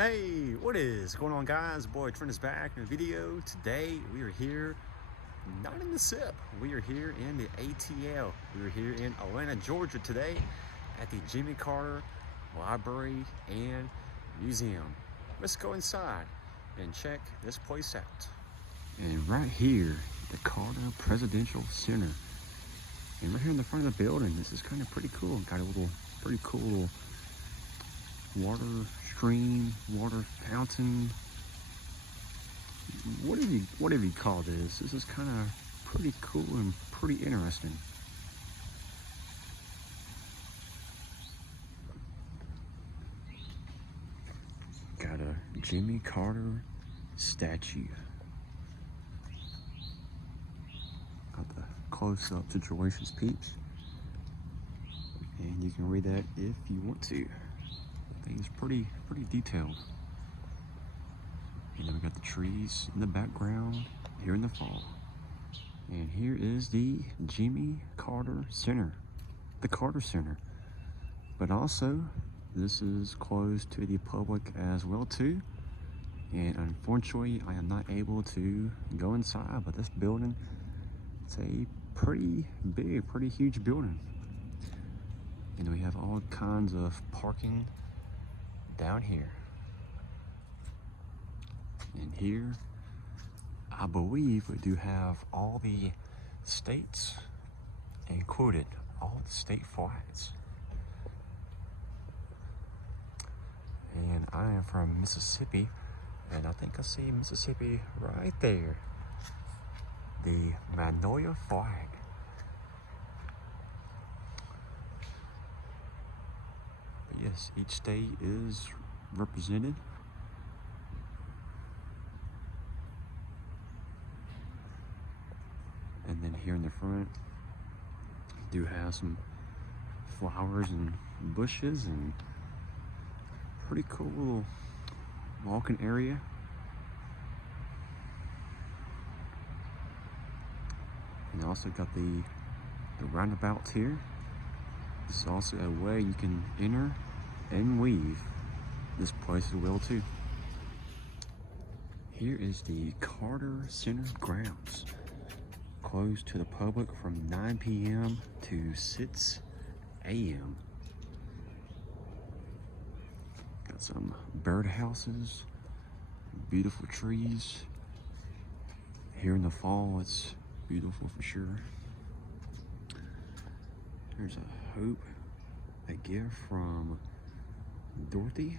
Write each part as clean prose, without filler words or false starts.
Hey, what is going on, guys? Boy Trent is back in a video. Today we are here, not in the SIP, we are here in the ATL. We are here in Atlanta, Georgia today at the Jimmy Carter Library and Museum. Let's go inside and check this place out. And right here, the Carter Presidential Center. And right here in the front of the building, this is kind of pretty cool. Got a pretty cool little water stream, water fountain. Whatever you call this. This is kind of pretty cool and pretty interesting. Got a Jimmy Carter statue. Got the close-up situations peeps. And you can read that if you want to. I think it's pretty detailed. And then we got the trees in the background here in the fall. And here is the Jimmy Carter Center, the Carter Center. But also, this is closed to the public as well too. And unfortunately, I am not able to go inside, but this building, it's a pretty big, pretty huge building. And we have all kinds of parking down here. And here, I believe we do have all the states included, all the state flags. And I am from Mississippi, and I think I see Mississippi right there. The Magnolia flag. But yes, each state is represented. And then here in the front, do have some flowers and bushes and pretty cool little walking area. And also got the roundabouts here. This is also a way you can enter and leave this place as well too. Here is the Carter Center grounds. Closed to the public from 9 p.m. to 6 a.m. Got some birdhouses, beautiful trees. Here in the fall, it's beautiful for sure. There's a hope, a gift from Dorothy.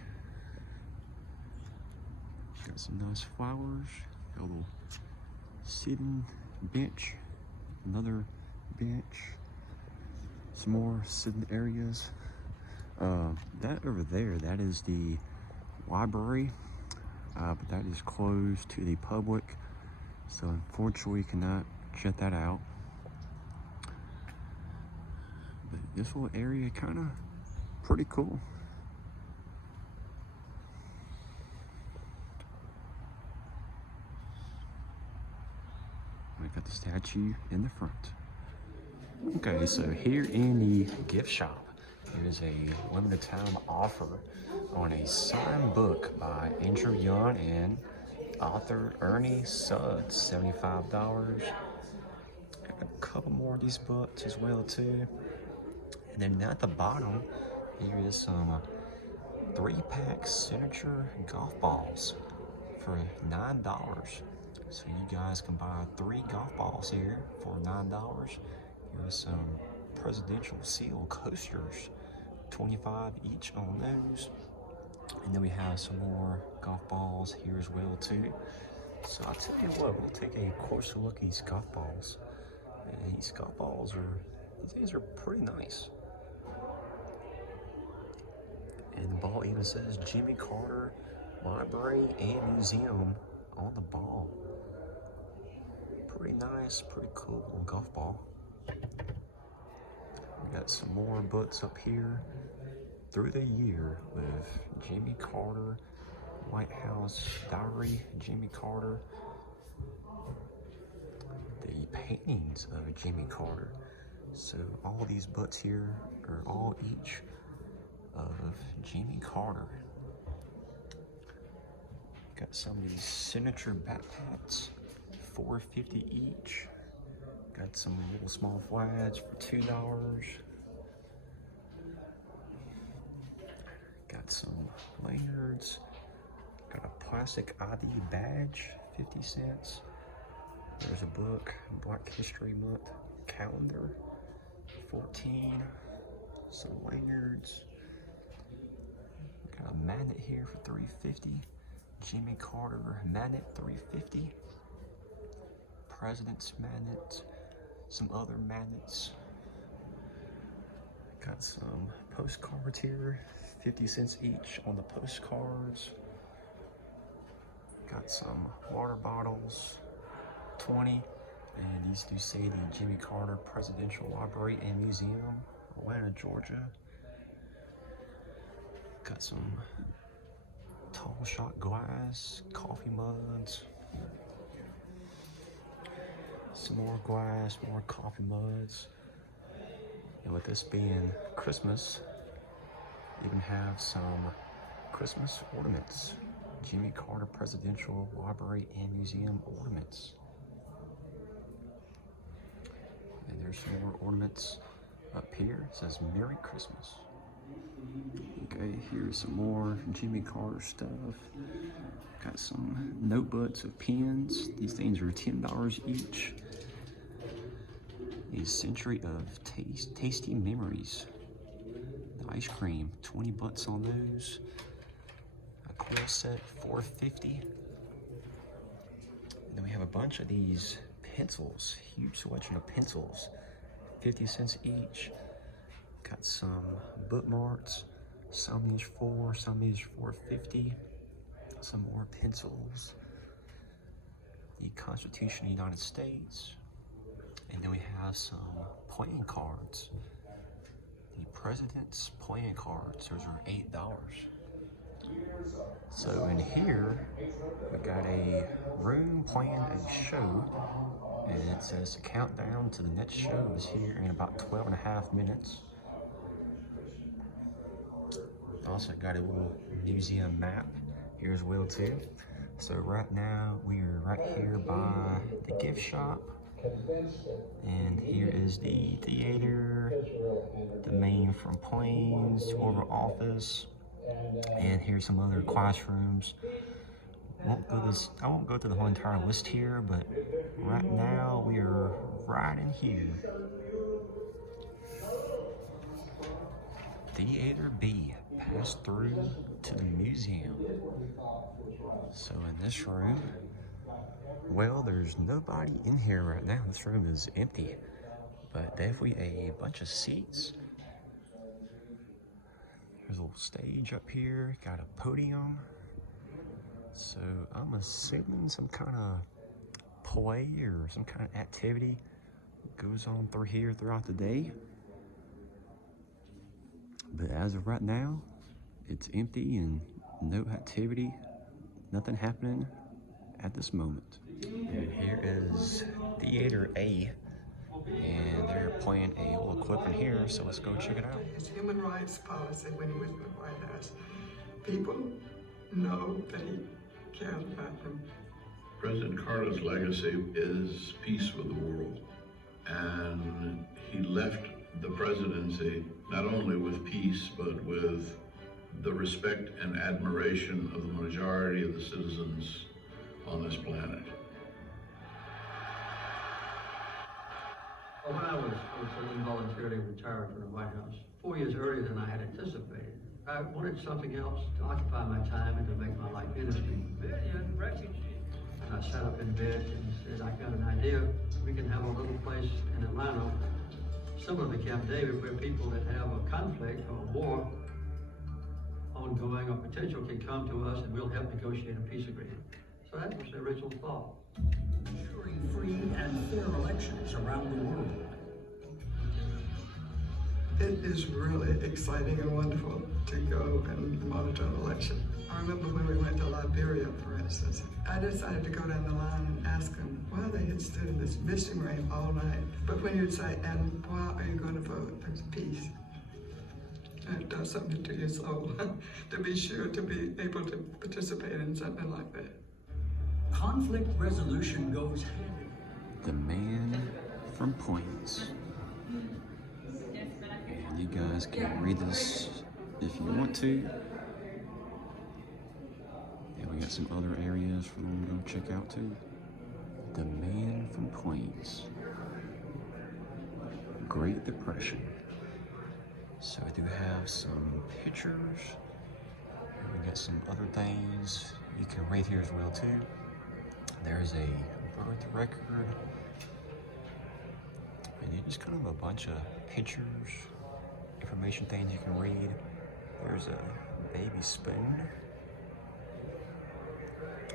Got some nice flowers, got a little sitting bench, another bench, some more sitting areas. That over there, that is the library, but that is closed to the public, so unfortunately you cannot check that out. But this little area kind of pretty cool. We got the statue in the front. Okay, so here in the gift shop, there is a limited time offer on a signed book by Andrew Young and author Ernie Sudds, $75. Got a couple more of these books as well too. And then at the bottom, here is some 3-pack signature golf balls for $9. So you guys can buy 3 golf balls here for $9. Here's some Presidential seal coasters, $25 each on those. And then we have some more golf balls here as well too. So I'll tell you what, we'll take a closer look at these golf balls. And these golf balls these are pretty nice. And the ball even says Jimmy Carter Library and Museum on the ball. Pretty nice, pretty cool little golf ball. We got some more books up here. Through the Year with Jimmy Carter, White House Diary, Jimmy Carter. The paintings of Jimmy Carter. So all these books here are all each of Jimmy Carter. Got some of these signature backpacks, $4.50 each. Got some little small flags for $2. Got some lanyards. Got a plastic ID badge, 50 cents. There's a book, Black History Month calendar, 14. Some lanyards. Got a magnet here for $3.50. Jimmy Carter magnet, $3.50. President's magnet. Some other magnets. Got some postcards here, 50 cents each on the postcards. Got some water bottles, 20. And these do say the Jimmy Carter Presidential Library and Museum, Atlanta, Georgia. Got some tall shot glass, coffee mugs. Some more glass, more coffee mugs. And with this being Christmas, even have some Christmas ornaments. Jimmy Carter Presidential Library and Museum ornaments. And there's some more ornaments up here. It says Merry Christmas. Okay, here's some more Jimmy Carter stuff. Got some notebooks of pens. These things are $10 each. A century of tasty memories. The ice cream, 20 bucks on those. A quill set, $4.50. And then we have a bunch of these pencils, huge selection of pencils, 50 cents each. Got some bookmarks, some of these some of these $4.50. Some more pencils. The Constitution of the United States. And then we have some playing cards. The President's playing cards, those are $8. So in here, we got a room playing a show, and it says the countdown to the next show is here in about 12.5 minutes. Also got a little museum map here as well too. So right now we are right here by the gift shop. And here is the theater, the main from planes, tour of office, and here's some other classrooms. I won't go through the whole entire list here, but right now we are right in here. Theater B, pass through to the museum. So in this room, well, there's nobody in here right now. This room is empty, but definitely a bunch of seats. There's a little stage up here, got a podium. So I'm assuming some kind of play or some kind of activity goes on through here throughout the day. But as of right now, it's empty and no activity, nothing happening at this moment. And here is Theater A, and they're playing a little clip in here, so let's go check it out. His human rights policy when he was in the White House, people know that he cares about them. President Carter's legacy is peace with the world, and he left the presidency not only with peace, but with the respect and admiration of the majority of the citizens on this planet. Well, when I was involuntarily retired from the White House 4 years earlier than I had anticipated, I wanted something else to occupy my time and to make my life interesting. And I sat up in bed and said, I got an idea. We can have a little place in Atlanta, similar to Camp David, where people that have a conflict or a war ongoing or potential can come to us and we'll help negotiate a peace agreement. So that was the original thought. Ensuring free and fair elections around the world. It is really exciting and wonderful to go and monitor an election. I remember when we went to Liberia, for instance, I decided to go down the line and ask them why they had stood in this misting rain all night. But when you'd say, and why are you going to vote? There's peace. And it does something to your soul to be sure to be able to participate in something like that. Conflict resolution goes hand in hand. The Man from Plains. And you guys can read this if you want to. And we got some other areas for them to go check out too. The Man from Plains. Great Depression. So I do have some pictures. And we got some other things you can read here as well too. There's a birth record. And just kind of a bunch of pictures, information things you can read. There's a baby spoon.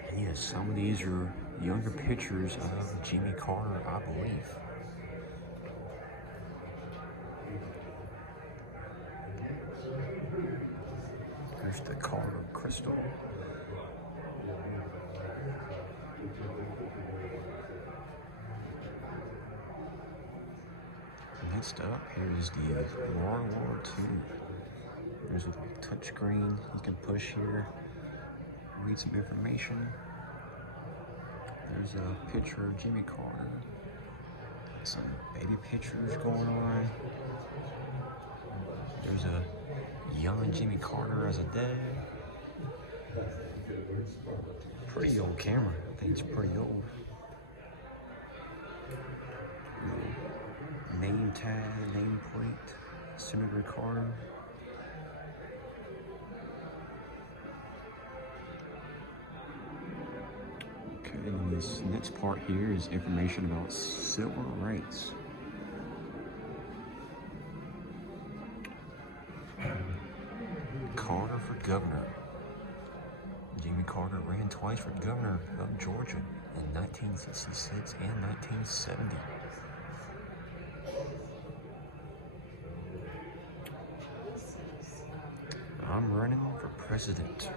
And yes, some of these are younger pictures of Jimmy Carter, I believe. There's the Carter crystal. Next up, here is the World War II. There's a little touchscreen you can push here, read some information. There's a picture of Jimmy Carter. Some baby pictures going on. There's a young Jimmy Carter as a dad. Pretty old camera. I think it's pretty old. Name tag, nameplate, Senator Carter. Okay, and this next part here is information about civil rights. Carter for governor. Jimmy Carter ran twice for governor of Georgia in 1966 and 1970. I'm running for president.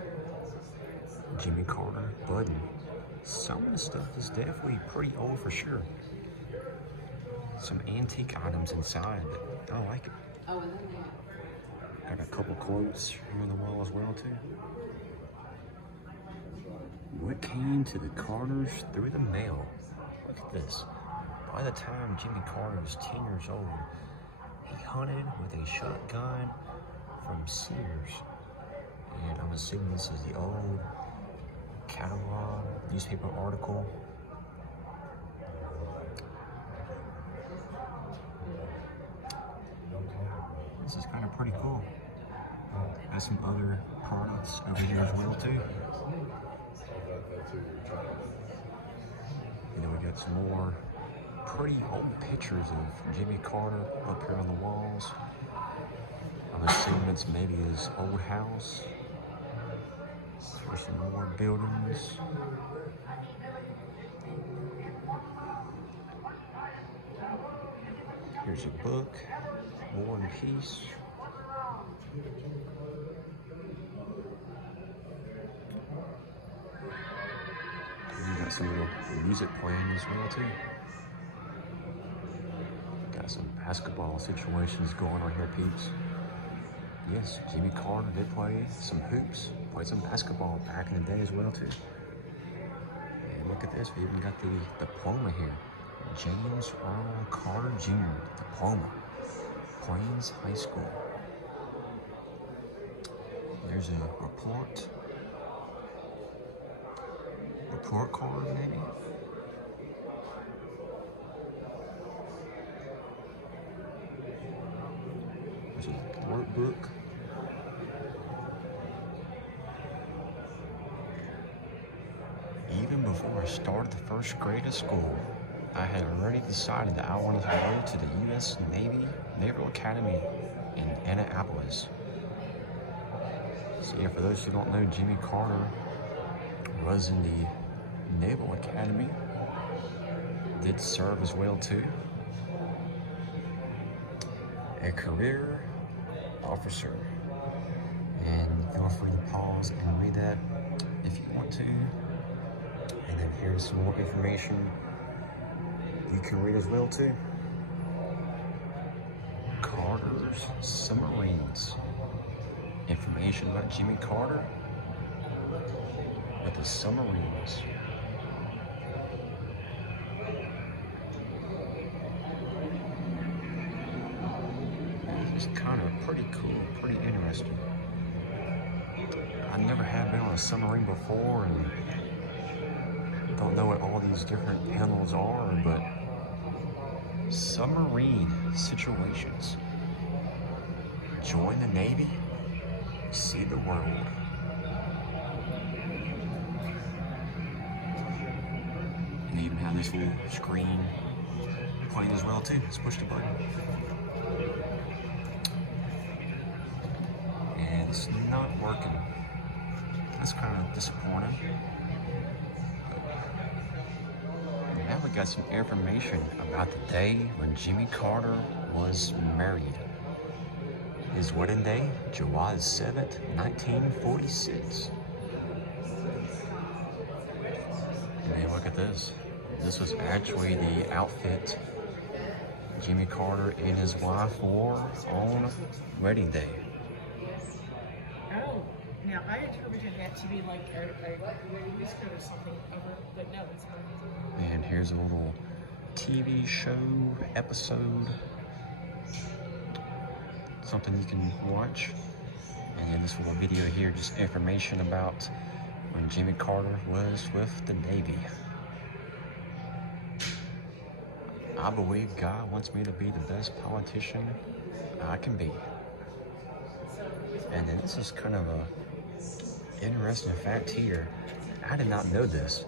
Jimmy Carter button. Some of the stuff is definitely pretty old for sure. Some antique items inside, but I like it. Got a couple quotes here on the wall as well too. What came to the Carters through the mail? Look at this. By the time Jimmy Carter was 10 years old, he hunted with a shotgun from Sears. And I'm assuming this is the old catalog newspaper article. This is kind of pretty cool. Got some other products over here as well too. And then we got some more pretty old pictures of Jimmy Carter up here on the walls. I'm assuming it's maybe his old house. There's some more buildings. Here's a book, War and Peace. And you got some little music playing as well too. Got some basketball situations going on here, peeps. Yes, Jimmy Carter did play some hoops, played some basketball back in the day as well too. And look at this, we even got the diploma here. James Earl Carter Jr. diploma, Plains High School. There's a report card maybe. There's a workbook. Even before I started the first grade of school, I had already decided that I wanted to go to the U.S. Navy Naval Academy in Annapolis. So yeah, for those who don't know, Jimmy Carter was in the Naval Academy, did serve as well too. A career officer. And feel free to pause and read that if you want to. And then here's some more information you can read as well too. Carter's Submarines. information about Jimmy Carter with the submarines. It's kind of pretty cool, pretty interesting. I never have been on a submarine before and don't know what all these different panels are, but submarine situations. Join the Navy, see the world. And they even have this little screen playing as well too. Just push the button. And it's not working. That's kind of disappointing. Now we got some information about the day when Jimmy Carter was married. His wedding day, July 7th, 1946. And look at this. This was actually the outfit Jimmy Carter and his wife wore on wedding day. Oh, now I interpreted that to be like a waistcoat or something over, but no, it's not. And here's a little TV show episode. Something you can watch. And then this little video here, just information about when Jimmy Carter was with the Navy. I believe God wants me to be the best politician I can be. And then this is kind of a interesting fact here. I did not know this,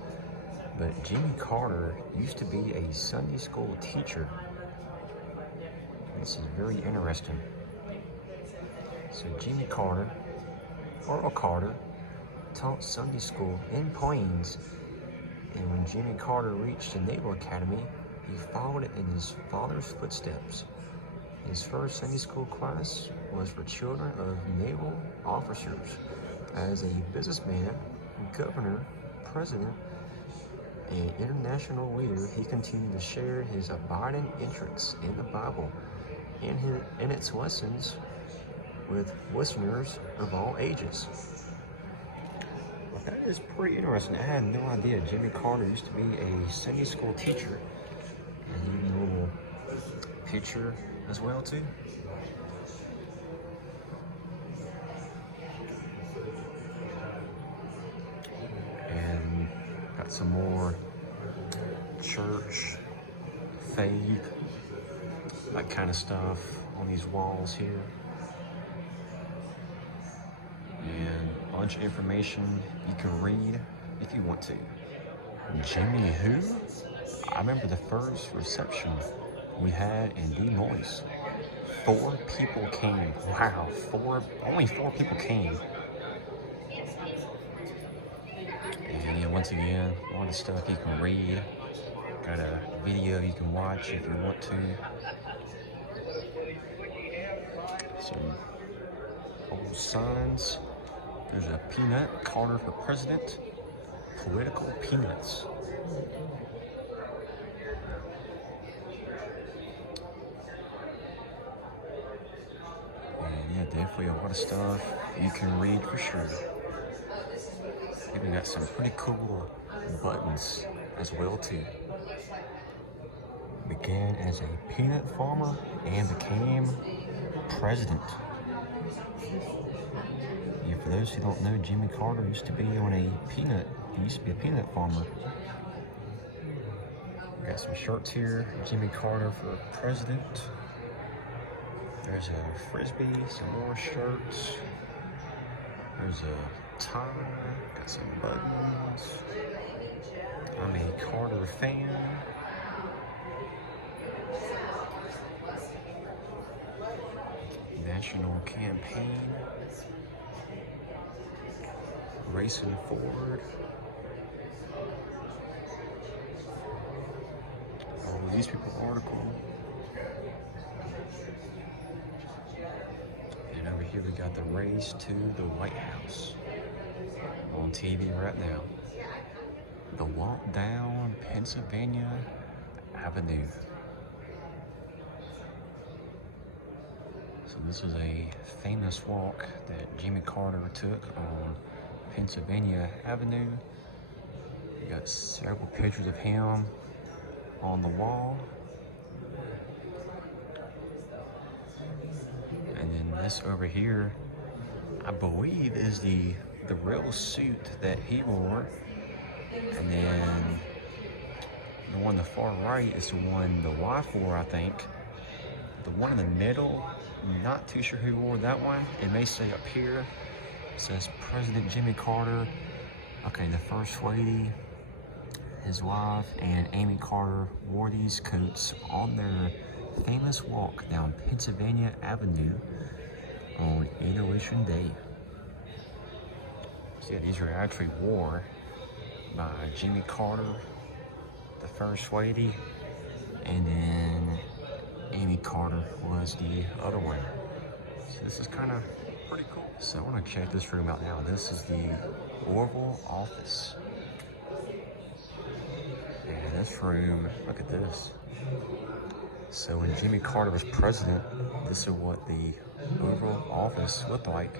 but Jimmy Carter used to be a Sunday school teacher. This is very interesting. So Jimmy Carter, Earl Carter, taught Sunday school in Plains, and when Jimmy Carter reached the Naval Academy, he followed in his father's footsteps. His first Sunday school class was for children of naval officers. As a businessman, governor, president, and international leader, he continued to share his abiding interest in the Bible and its lessons with listeners of all ages. Well, that is pretty interesting. I had no idea Jimmy Carter used to be a Sunday school teacher. And even a little picture as well too. And got some more church, faith, that kind of stuff on these walls here. And a bunch of information you can read if you want to. Jimmy who? I remember the first reception we had in Des Moines. 4 people came. Wow, only four people came. And yeah, once again, all the stuff you can read. Got a video you can watch if you want to. Some old signs. There's a peanut, Carter for president. Political peanuts. And yeah, definitely a lot of stuff you can read for sure. Even got some pretty cool buttons as well too. Began as a peanut farmer and became president. Yeah, for those who don't know, Jimmy Carter used to be on a peanut. He used to be a peanut farmer. Got some shirts here. Jimmy Carter for president. There's a frisbee, some more shirts. There's a tie. Got some buttons. I'm a Carter fan. National campaign. Racing forward. These people article. And over here we got the race to the White House on TV right now. The walk down Pennsylvania Avenue. So This is a famous walk that Jimmy Carter took on Pennsylvania Avenue. You got several pictures of him on the wall. And then this over here, I believe, is the real suit that he wore. And then the one on the far right is the one the wife wore, I think. The one in the middle, I'm not too sure who wore that one. It may say up here, it says President Jimmy Carter. Okay, the First Lady, his wife, and Amy Carter wore these coats on their famous walk down Pennsylvania Avenue on Election Day. So yeah, these were actually worn by Jimmy Carter, the First Lady, and then Amy Carter was the other one. So this is kind of pretty cool. So I want to check this room out now. This is the Oval Office. And this room, look at this. So when Jimmy Carter was president, this is what the Oval Office looked like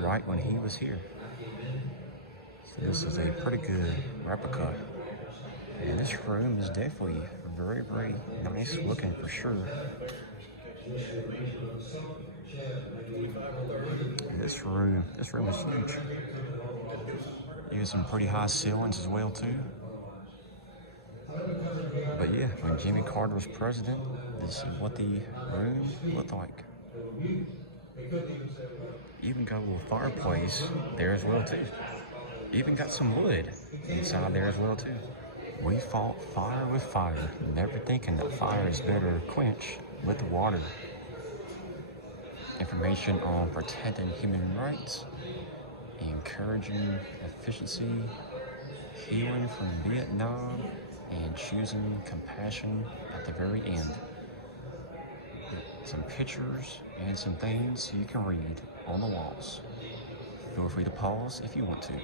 right when he was here. So this is a pretty good replica. And this room is definitely very, very nice looking for sure. And this room is huge. You have some pretty high ceilings as well too. But yeah, when Jimmy Carter was president, this is what the room looked like. You even got a little fireplace there as well too. You even got some wood inside there as well too. We fought fire with fire, never thinking that fire is better quenched with water. Information on protecting human rights, encouraging efficiency, healing from Vietnam, and choosing compassion at the very end. Some pictures and some things you can read on the walls. Feel free to pause if you want to.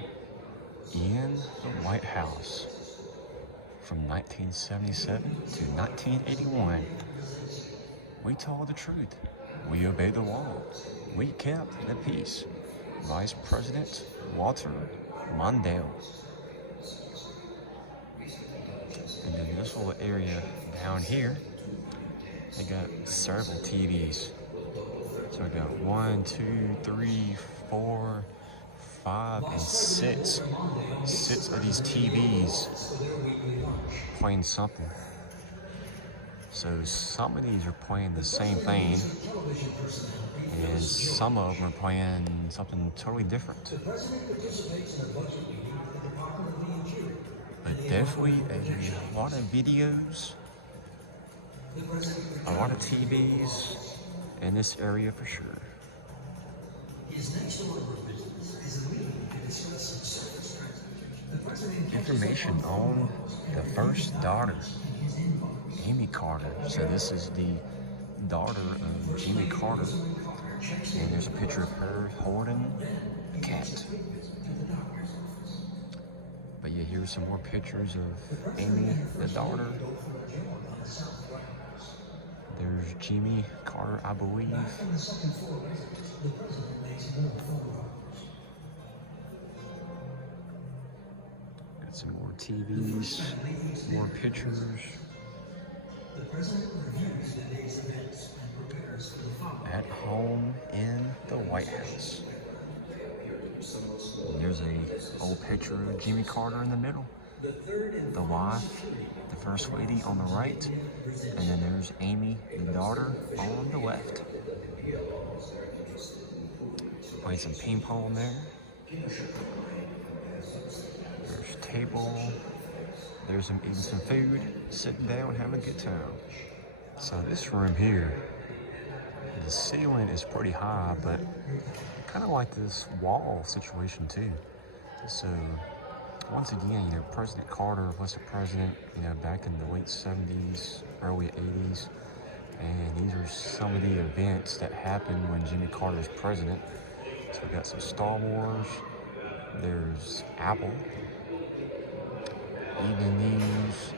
In the White House, from 1977 to 1981, we told the truth. We obeyed the law. We kept the peace. Vice President Walter Mondale. And then this little area down here, they got several TVs. So we got 1, 2, 3, 4, 5, and 6. 6 of these TVs playing something. So some of these are playing the same thing, and some of them are playing something totally different. But definitely a lot of videos, a lot of TVs in this area for sure. Information on the first daughter, Amy Carter. So this is the daughter of Jimmy Carter. And there's a picture of her holding a cat. But yeah, here's some more pictures of Amy, the daughter. There's Jimmy Carter, I believe. Got some more TVs, more pictures. At home in the White House. And there's a old picture of Jimmy Carter in the middle. The wife, the First Lady on the right. And then there's Amy, the daughter, on the left. Playing some ping pong there. There's a table. There's even some food, sitting down, having a good time. So this room here, the ceiling is pretty high, but kind of like this wall situation too. So once again, President Carter was the president, back in the late 70s, early 80s. And these are some of the events that happened when Jimmy Carter was president. So we got some Star Wars, there's Apple, evening news,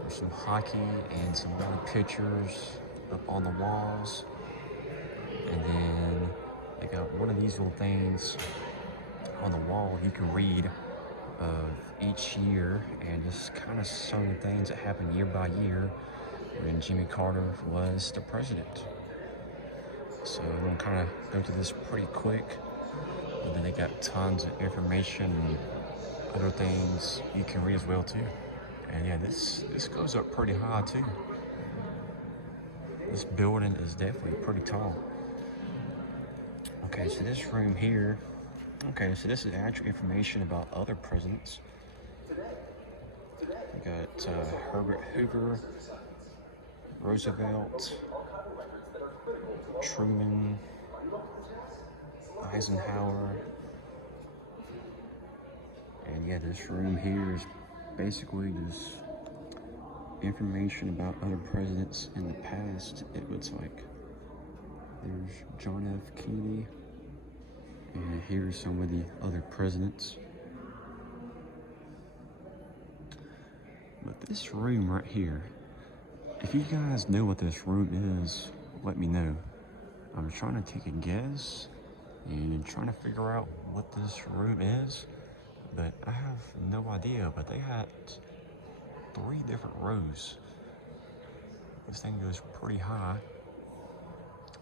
there's some hockey and some more pictures up on the walls. And then they got one of these little things on the wall you can read of each year, and just kind of some of the things that happened year by year when Jimmy Carter was the president. So I'm gonna kind of go through this pretty quick, but then they got tons of information and other things you can read as well too. And yeah, this goes up pretty high too. This building is definitely pretty tall. Okay, so this room here, okay, so this is actual information about other presidents. We got Herbert Hoover, Roosevelt, Truman, Eisenhower. And yeah, this room here is basically just information about other presidents in the past. It looks like there's John F. Kennedy, and here's some of the other presidents. But this room right here, if you guys know what this room is, let me know. I'm trying to take a guess and trying to figure out what this room is, but I have no idea. But they had 3 different rows. This thing goes pretty high,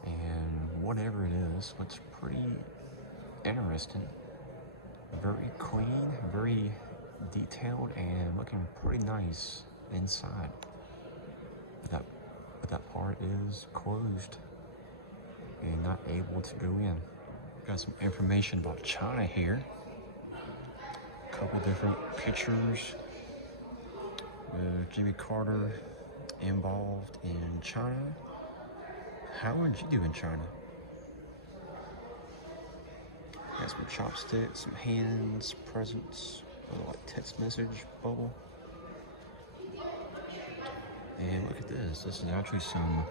and whatever it is, looks pretty interesting. Very clean, very detailed, and looking pretty nice inside. But that part is closed and not able to go in. Got some information about China here. A couple different pictures with Jimmy Carter involved in China. How would you do in China? Got some chopsticks, some hands, presents, like text message bubble. And look at this. This is actually some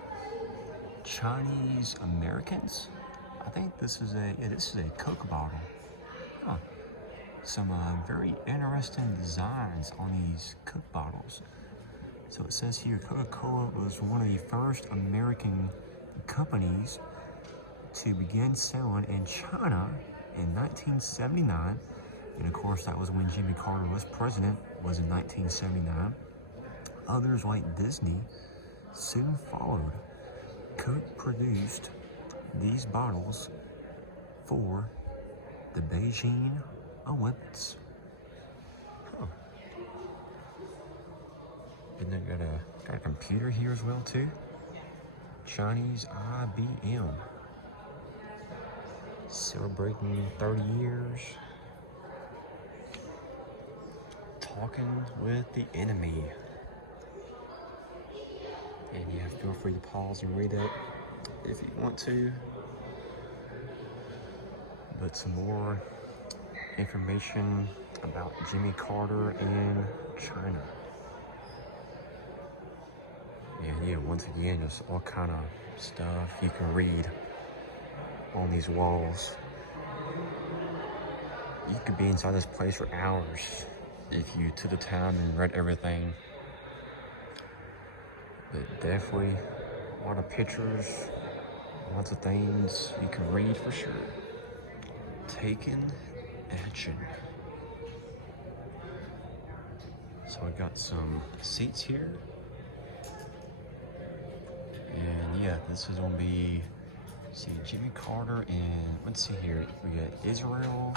Chinese Americans. I think this is a Coke bottle. Huh. Some very interesting designs on these Coke bottles. So it says here, Coca-Cola was one of the first American companies to begin selling in China in 1979. And of course, that was when Jimmy Carter was president, was in 1979. Others like Disney soon followed. Coke produced these bottles for the Beijing Olympics. Huh. And they got a computer here as well too. Chinese IBM. Celebrating 30 years. Talking with the enemy. And yeah, feel free to pause and read it if you want to. But some more information about Jimmy Carter in China. And yeah, once again, just all kind of stuff you can read on these walls. You could be inside this place for hours if you took the time and read everything. But definitely a lot of pictures, lots of things you can read for sure. Taking action. So I got some seats here. And yeah, this is gonna be, see, Jimmy Carter and, let's see here, we got Israel,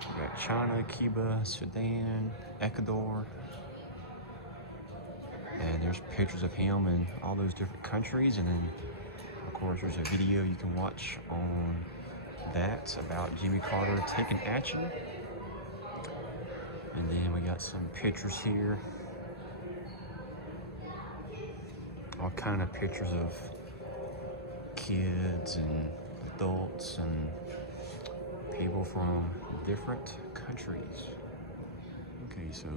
we got China, Cuba, Sudan, Ecuador. And there's pictures of him in all those different countries. And then, of course, there's a video you can watch on that about Jimmy Carter taking action. And then we got some pictures here. All kind of pictures of kids and adults and people from different countries. Okay, so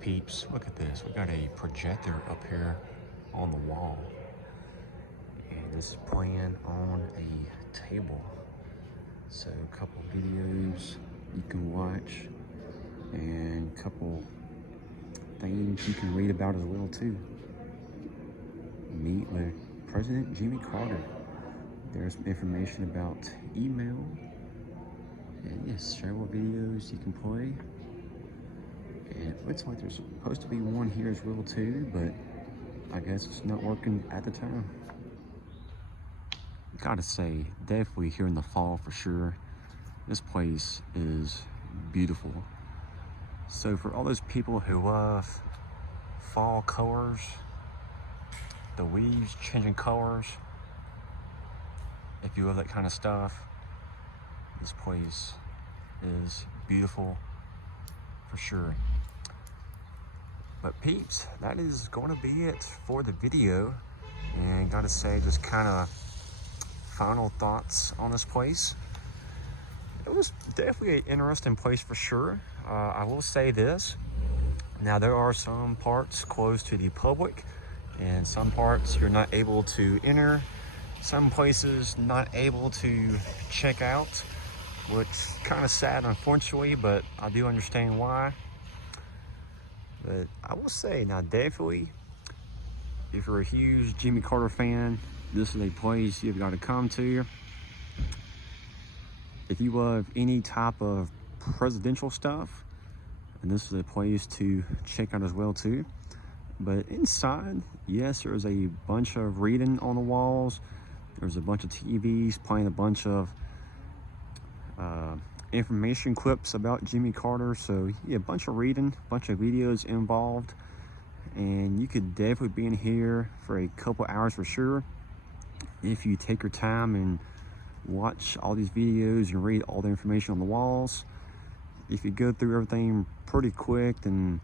peeps, look at this. We got a projector up here on the wall. And this is playing on a table. So a couple videos you can watch and a couple things you can read about as well too. Meet with President Jimmy Carter There's some information about email. And yes, several videos you can play. And it looks like there's supposed to be one here as well too, but I guess it's not working at the time. Gotta say, definitely here in the fall for sure, this place is beautiful. So for all those people who love fall colors, the leaves changing colors, if you love that kind of stuff, this place is beautiful for sure. But peeps, that is going to be it for the video. And gotta say, just kind of final thoughts on this place. It was definitely an interesting place for sure. I will say this. Now, there are some parts closed to the public and some parts you're not able to enter. Some places not able to check out, which is kind of sad, unfortunately, but I do understand why. But I will say, now definitely, if you're a huge Jimmy Carter fan, this is a place you've got to come to. If you love any type of presidential stuff, and this is a place to check out as well too. But inside, yes, there's a bunch of reading on the walls. There's a bunch of TVs playing a bunch of information clips about Jimmy Carter. So yeah, a bunch of reading, a bunch of videos involved. And you could definitely be in here for a couple hours for sure. If you take your time and watch all these videos and read all the information on the walls. If you go through everything pretty quick, then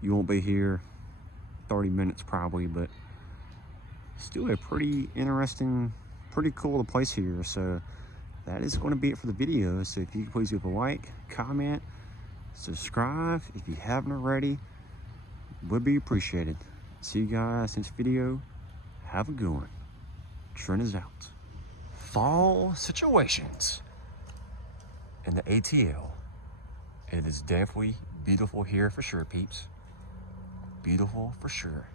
you won't be here 30 minutes probably, but still a pretty interesting, pretty cool place here. So that is going to be it for the video. So if you could please leave a like, comment, subscribe if you haven't already, would be appreciated. See you guys next video. Have a good one. Trent is out. Fall situations in the ATL. It is definitely beautiful here for sure, peeps. Beautiful for sure.